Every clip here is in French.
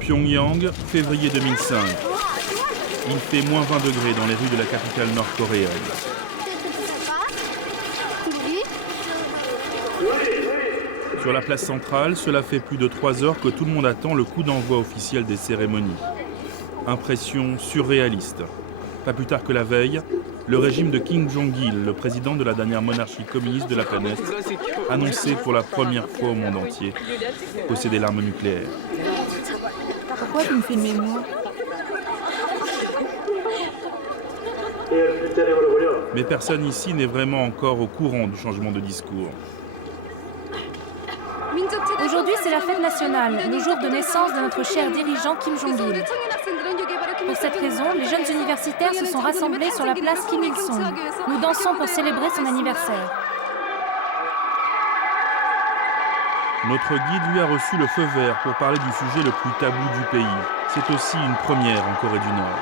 Pyongyang, février 2005. Il fait moins 20 degrés dans les rues de la capitale nord-coréenne. Sur la place centrale, cela fait plus de 3 heures que tout le monde attend le coup d'envoi officiel des cérémonies. Impression surréaliste. Pas plus tard que la veille, le régime de Kim Jong-il, le président de la dernière monarchie communiste de la planète, annonçait pour la première fois au monde entier posséder l'arme nucléaire. Pourquoi vous me filmez moi? Mais personne ici n'est vraiment encore au courant du changement de discours. Aujourd'hui, c'est la fête nationale, le jour de naissance de notre cher dirigeant Kim Jong-il. Pour cette raison, les jeunes universitaires se sont rassemblés sur la place Kim Il-sung. Nous dansons pour célébrer son anniversaire. Notre guide lui a reçu le feu vert pour parler du sujet le plus tabou du pays. C'est aussi une première en Corée du Nord.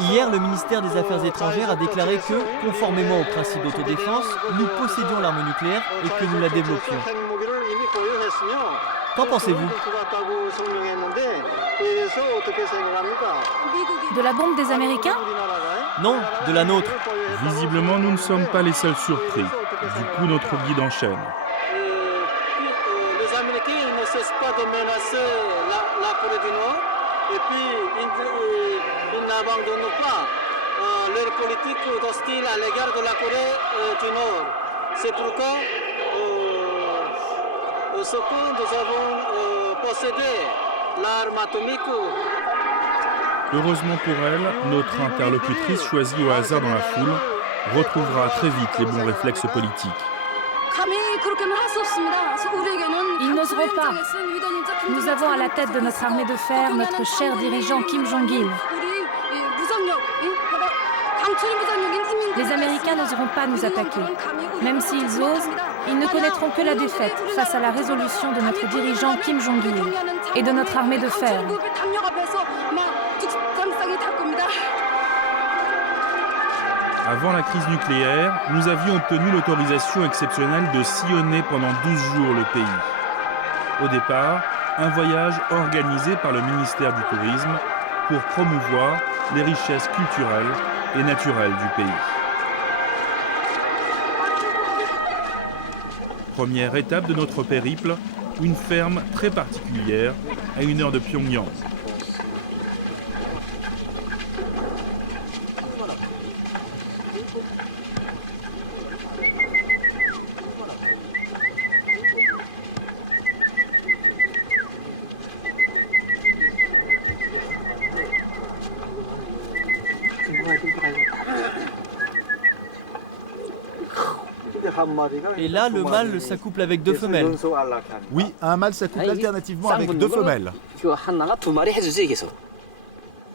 Hier, le ministère des Affaires étrangères a déclaré que, conformément au principe d'autodéfense, nous possédions l'arme nucléaire et que nous la développions. Qu'en pensez-vous? De la bombe des Américains? Non, de la nôtre. Visiblement, nous ne sommes pas les seuls surpris. Du coup, notre guide enchaîne. Les Américains ne cessent pas de menacer la Corée du Nord. Et puis, ils n'abandonnent pas leur politique hostile à l'égard de la Corée du Nord. C'est pourquoi ce que nous avons possédé, l'arme atomique. Heureusement pour elle, notre interlocutrice choisie au hasard dans la foule retrouvera très vite les bons réflexes politiques. Ils n'oseront pas. Nous avons à la tête de notre armée de fer notre cher dirigeant Kim Jong-il. Les Américains n'oseront pas nous attaquer. Même s'ils osent, ils ne connaîtront que la défaite face à la résolution de notre dirigeant Kim Jong-il et de notre armée de fer. Avant la crise nucléaire, nous avions obtenu l'autorisation exceptionnelle de sillonner pendant 12 jours le pays. Au départ, un voyage organisé par le ministère du Tourisme pour promouvoir les richesses culturelles et naturelles du pays. Première étape de notre périple, une ferme très particulière à 1 heure de Pyongyang. Et là, le mâle s'accouple avec 2 femelles. Oui, un mâle s'accouple alternativement avec 2 femelles.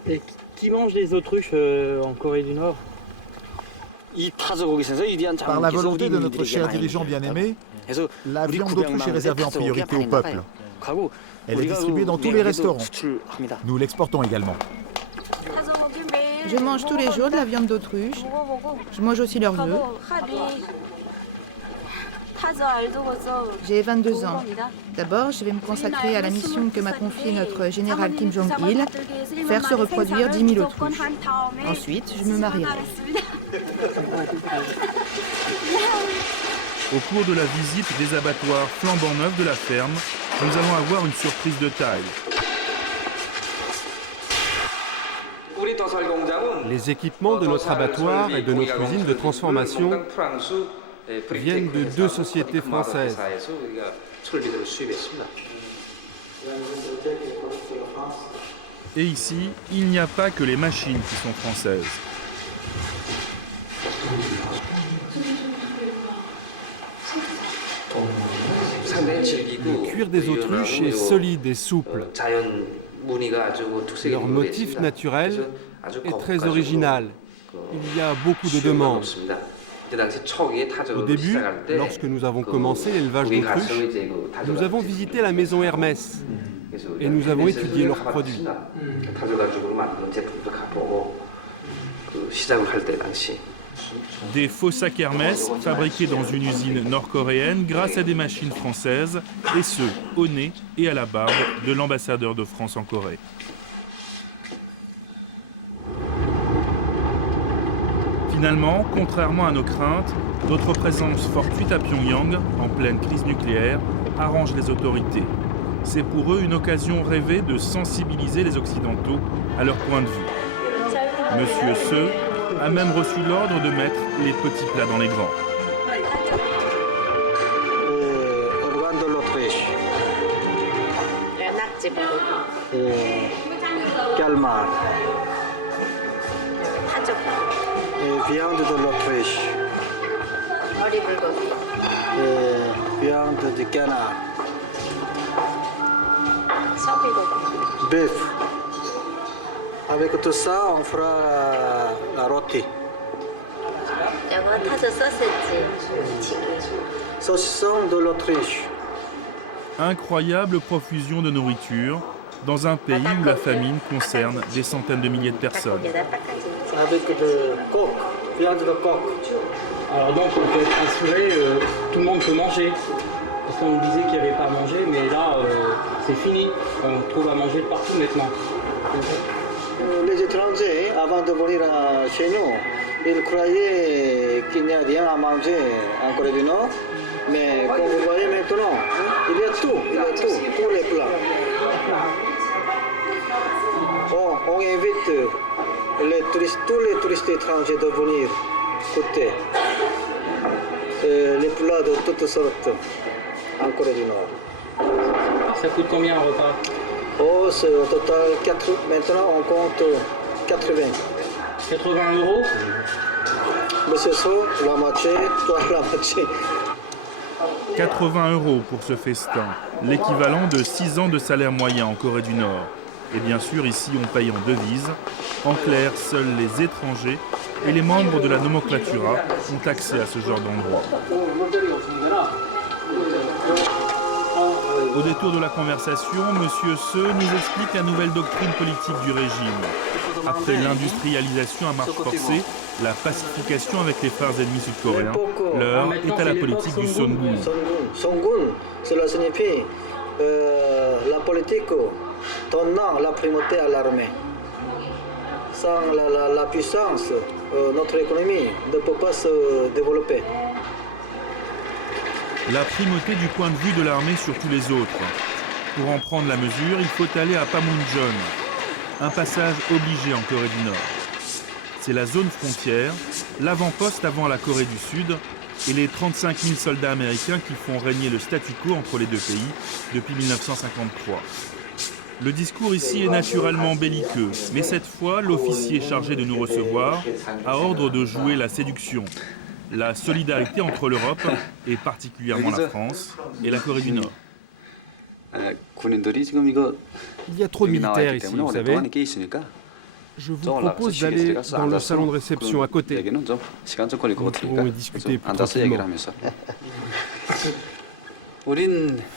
Et qui mange les autruches en Corée du Nord? Par la volonté de notre cher dirigeant bien-aimé, la viande d'autruche est réservée en priorité au peuple. Elle est distribuée dans tous les restaurants. Nous l'exportons également. Je mange tous les jours de la viande d'autruche. Je mange aussi leurs œufs. J'ai 22 ans. D'abord, je vais me consacrer à la mission que m'a confiée notre général Kim Jong-il, faire se reproduire 10 000 autruches. Ensuite, je me marierai. Au cours de la visite des abattoirs flambant neufs de la ferme, nous allons avoir une surprise de taille. Les équipements de notre abattoir et de notre usine de transformation viennent de 2 sociétés françaises. Et ici, il n'y a pas que les machines qui sont françaises. Le cuir des autruches est solide et souple. Leur motif naturel est très original. Il y a beaucoup de demandes. Au début, lorsque nous avons commencé l'élevage d'autruches, nous avons visité la maison Hermès et nous avons étudié leurs produits. Des faux sacs Hermès fabriqués dans une usine nord-coréenne grâce à des machines françaises, et ce, au nez et à la barbe de l'ambassadeur de France en Corée. Finalement, contrairement à nos craintes, notre présence fortuite à Pyongyang, en pleine crise nucléaire, arrange les autorités. C'est pour eux une occasion rêvée de sensibiliser les Occidentaux à leur point de vue. Monsieur Seux a même reçu l'ordre de mettre les petits plats dans les grands. Organe de l'Autriche. Calmar. Viande de l'Autriche. Viande de canard. Bœuf. Avec tout ça, on fera la rôti. Saucisson de l'Autriche. Incroyable profusion de nourriture dans un pays où la famine concerne des centaines de milliers de personnes. Avec de coq, viande de coq. Alors donc on peut être assuré, tout le monde peut manger. Parce qu'on nous disait qu'il n'y avait pas à manger, mais là c'est fini. On trouve à manger de partout maintenant. Les étrangers, avant de venir chez nous, ils croyaient qu'il n'y a rien à manger en Corée du Nord. Mais comme vous voyez maintenant, il y a tout, tous les plats. Bon, on invite tous les touristes étrangers de venir goûter les plats de toutes sortes en Corée du Nord. Ça coûte combien un repas? Oh, c'est au total 4, maintenant on compte 80. 80 €? Monsieur So, la moitié, toi la moitié. 80 € pour ce festin, l'équivalent de 6 ans de salaire moyen en Corée du Nord. Et bien sûr, ici, on paye en devises. En clair, seuls les étrangers et les membres de la nomenclatura ont accès à ce genre d'endroit. Au détour de la conversation, M. Seux nous explique la nouvelle doctrine politique du régime. Après l'industrialisation à marche forcée, la pacification avec les frères ennemis sud-coréens, l'heure est à la politique du Songun. Songun, cela signifie la politique donnant la primauté à l'armée. Sans la puissance, notre économie ne peut pas se développer. La primauté du point de vue de l'armée sur tous les autres. Pour en prendre la mesure, il faut aller à Panmunjom, un passage obligé en Corée du Nord. C'est la zone frontière, l'avant-poste avant la Corée du Sud et les 35 000 soldats américains qui font régner le statu quo entre les deux pays depuis 1953. Le discours ici est naturellement belliqueux, mais cette fois, l'officier chargé de nous recevoir a ordre de jouer la séduction. La solidarité entre l'Europe, et particulièrement la France, et la Corée du Nord. Il y a trop de militaires ici, vous savez. Je vous propose d'aller dans le salon de réception à côté. Nous pourrons y discuter plus tranquillement.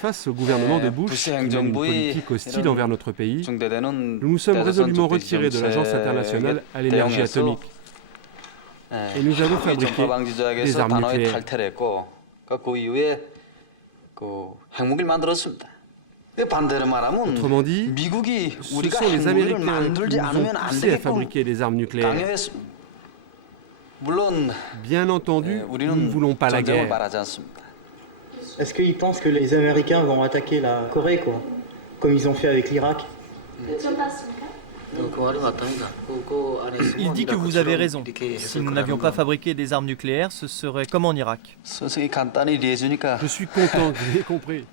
Face au gouvernement de Bush, qui mène une politique hostile envers notre pays, nous nous sommes résolument retirés de l'Agence internationale à l'énergie atomique. Et nous avons fabriqué des armes nucléaires. Autrement dit, ce sont les Américains qui nous ont poussés à fabriquer des armes nucléaires. Bien entendu, nous ne voulons pas la guerre. Est-ce qu'ils pensent que les Américains vont attaquer la Corée, quoi, comme ils ont fait avec l'Irak? Il dit que vous avez raison. Si nous n'avions pas fabriqué des armes nucléaires, ce serait comme en Irak. Je suis content que vous ayez compris.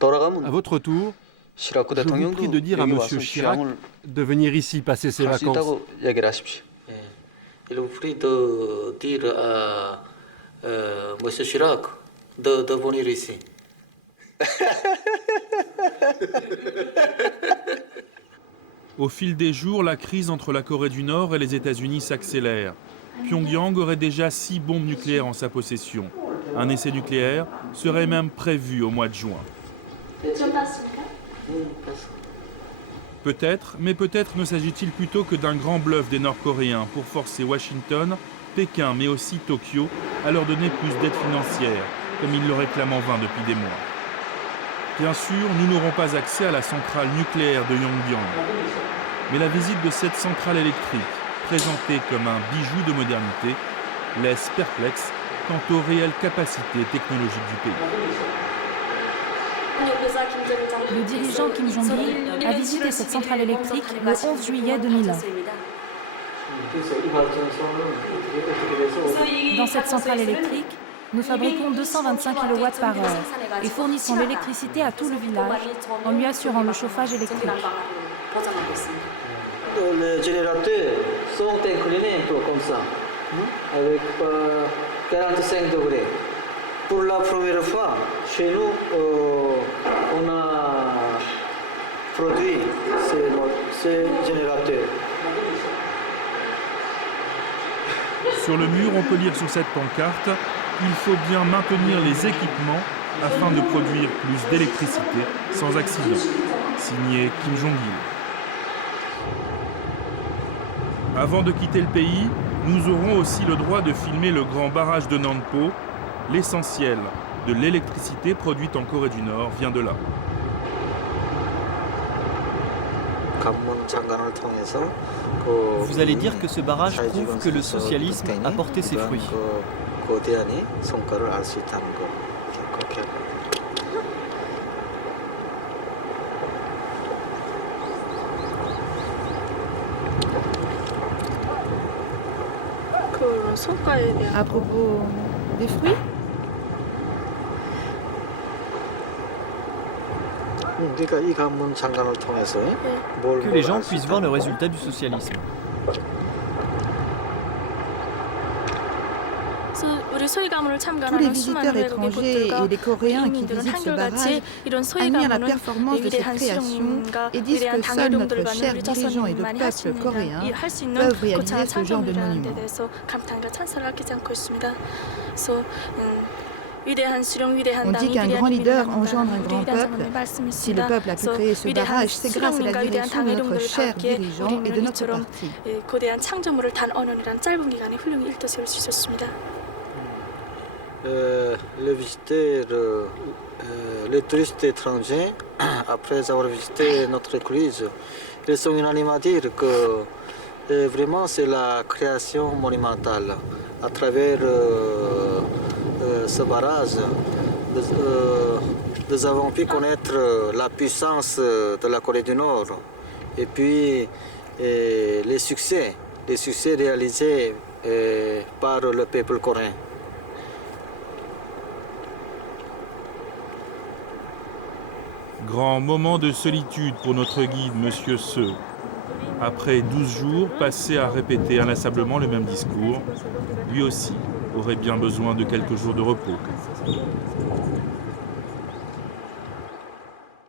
À votre tour, je vous prie de dire à M. Chirac de venir ici passer ses vacances. Il vous prie de dire à M. Chirac de venir ici. Au fil des jours, la crise entre la Corée du Nord et les États-Unis s'accélère. Pyongyang aurait déjà 6 bombes nucléaires en sa possession. Un essai nucléaire serait même prévu au mois de juin. Peut-être, mais peut-être ne s'agit-il plutôt que d'un grand bluff des Nord-Coréens pour forcer Washington, Pékin, mais aussi Tokyo, à leur donner plus d'aide financière, comme ils le réclament en vain depuis des mois. Bien sûr, nous n'aurons pas accès à la centrale nucléaire de Yongbyon. Mais la visite de cette centrale électrique, présentée comme un bijou de modernité, laisse perplexe quant aux réelles capacités technologiques du pays. Le dirigeant Kim Jong-il a visité cette centrale électrique le 11 juillet 2001. Dans cette centrale électrique, nous fabriquons 225 kW par heure et fournissons l'électricité à tout le village en lui assurant le chauffage électrique. Les générateurs sont inclinés comme ça, avec 45 degrés. Pour la première fois, chez nous, on a produit ces générateurs. Sur le mur, on peut lire sur cette pancarte « Il faut bien maintenir les équipements afin de produire plus d'électricité sans accident », signé Kim Jong-il. Avant de quitter le pays, nous aurons aussi le droit de filmer le grand barrage de Nanpo. L'essentiel de l'électricité produite en Corée du Nord vient de là. Vous allez dire que ce barrage prouve que le socialisme a porté ses fruits. À propos des fruits, Que les gens puissent voir le résultat du socialisme. tous les visiteurs étrangers et les Coréens qui visitent ce barrage admirent la performance de cette création et disent que seuls notre cher dirigeant et le peuple coréen peuvent réaliser ce genre de monument. On dit qu'un grand leader engendre un grand peuple. Si le peuple a pu créer ce barrage, c'est grâce à la direction de notre cher dirigeant et de notre parti. Les visiteurs, les touristes étrangers, après avoir visité notre église, ils sont unanimes à dire que vraiment c'est la création monumentale. À travers ce barrage, nous avons pu connaître la puissance de la Corée du Nord et puis les succès réalisés par le peuple coréen. Grand moment de solitude pour notre guide, Monsieur Seo. Après 12 jours passés à répéter inlassablement le même discours, lui aussi aurait bien besoin de quelques jours de repos.